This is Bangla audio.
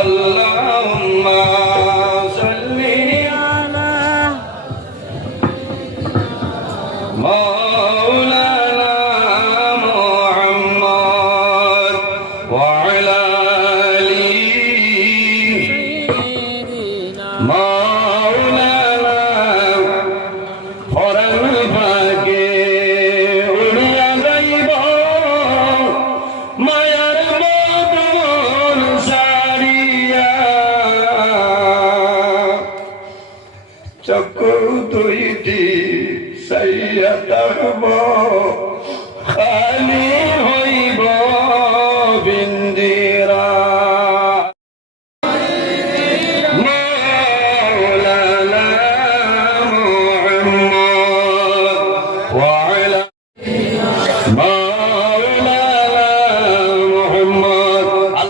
আল্লাহুম্মা সাল্লি আলা মাওলানা মুহাম্মদ ওয়া আলা আলি মাওলানা ফরমান ভাগে উড়িয়া যাইব মায়ার মদন সারিয়া চক্ষু দুইটি সাইয়া থাকব